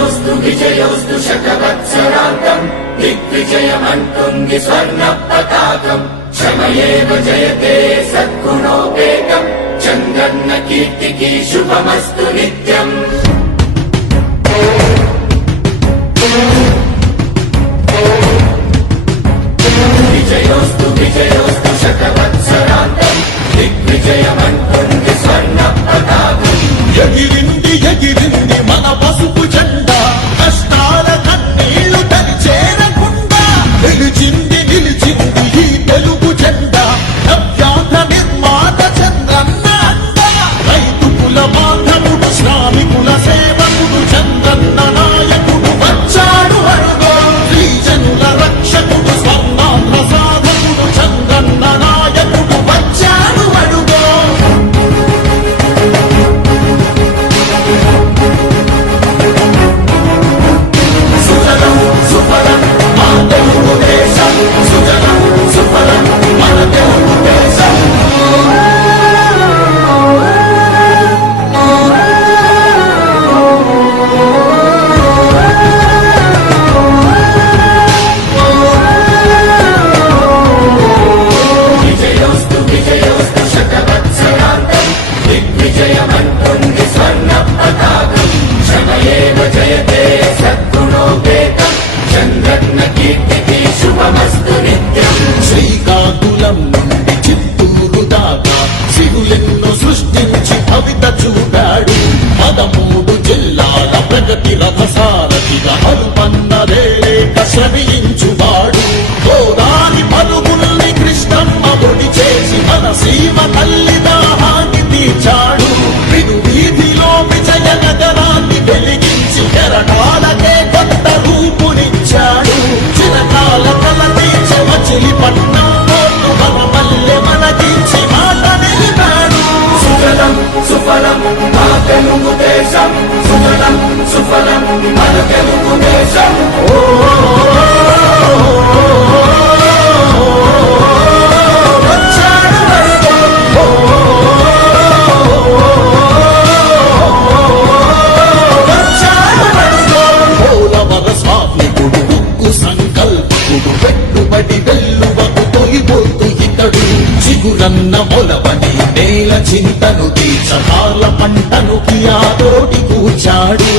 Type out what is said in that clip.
విజయోస్తు విజయోస్తు శతవత్సరాంతం దిగ్విజయమంటుంది స్వర్ణ పతాకం క్షమయేవ జయతే సద్గుణోపేతం చంద్రన్న కీర్తికి శుభమస్తు నిత్యం. విజయోస్తు విజయోస్తు శతవత్సరాంతం దిగ్విజయమంటుంది స్వర్ణ పతాకం ఎగిరింది ఎగిరింది మన పసుపు శ్రమించువాడు. గోదాని పలుగుల్ని కృష్ణమ్మ పొడి చేసి మన సీమ తల్లి దాహాన్ని తీర్చాడు. విను వీధిలో విజయ నగరాన్ని వెలిగించి కెరటాలకే కొత్త రూపునిచ్చాడు. చిరకాల తల తీర్చి మచిలీపట్నం పోర్టు సుఫలం మా తెలుగు దేశం సుజలం. సుఫలం మన తెలుగు దేశం సంకల్పకుడు పెట్టుబడి వెల్లువకు తొలిపోతు ఇతడు చిగురన్న మొలవని నేల చింతను తీర్చకాల పంటను కియాతోటి కూర్చాడు